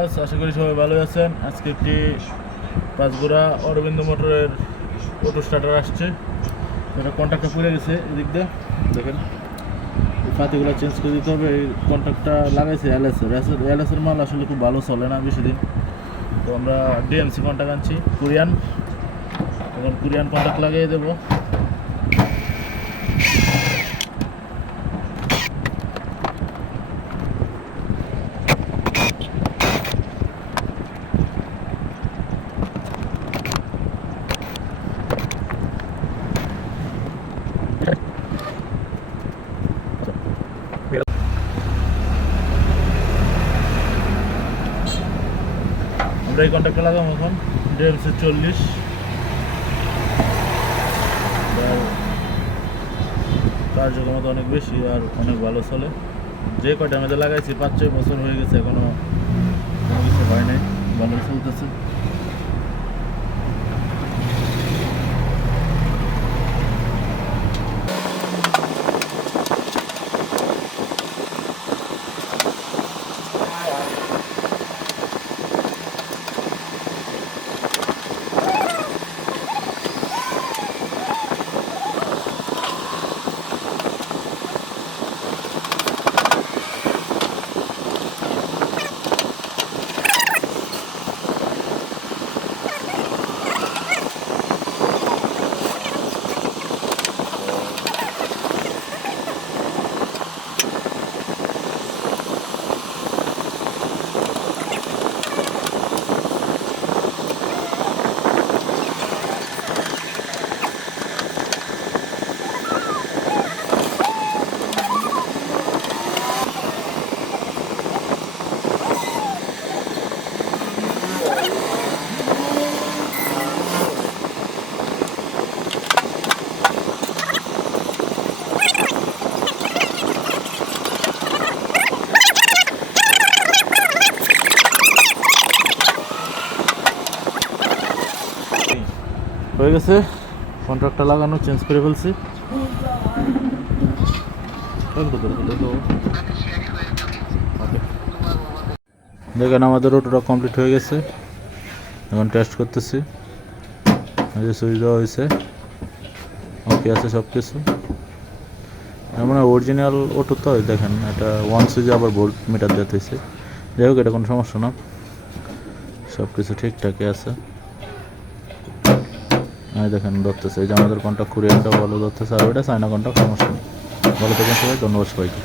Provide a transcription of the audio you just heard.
আশা করি সবাই ভালো আছেন। আজকে একটি পাঁচগোড়া অরবিন্দ মোটরের অটো স্টার্টার আসছে। এটা কন্ট্যাক্টটা পুড়ে গেছে, এদিক দিয়ে দেখেন এই পাতিগুলো চেঞ্জ করে দিতে হবে। এই কন্ট্যাক্টটা লাগাইছে এলএসের মাল আসলে খুব ভালো চলে না বেশি দিন, তো আমরা ডিএমসি কন্ট্যাক্ট আনছি কোরিয়ান। এখন কোরিয়ান কন্ট্যাক্ট লাগিয়ে দেবো। আমরা এই কন্ট্যাক্টটা লাগাবো এখন ডিএমসি 40। কার্যক্ষমতা অনেক বেশি আর অনেক ভালো চলে। যে কয়টা আমাদের লাগাইছি 5-6 বছর হয়ে গেছে, এখনো কোনো কিছু হয় নাই, ভালো চলতেছে। হয়ে গেছে, কন্ট্রাক্টটা লাগানো চেঞ্জ করে ফেলছি। দেখেন আমাদের অটোটা কমপ্লিট হয়ে গেছে, এখন টেস্ট করতেছি। এই যে সুইচ দেওয়া হয়েছে, ওকে আছে সব কিছু। এমন অরিজিনাল অটো তো দেখেন, এটা 1 সুইচে আবার ভোল্ট মিটার দিতে হয়েছে। যাই হোক, এটা কোনো সমস্যা না, সব কিছু ঠিকঠাকই আছে। দেখেন ধরতেছে, এই যে আমাদের কন্ট্যাক্ট কোরিয়ানটা ভালো ধরতেছে, আর ওইটা চায়না কন্ট্যাক্ট সমস্যা নেই। ভালো থাকেন সবাই, ধন্যবাদ সবাইকে।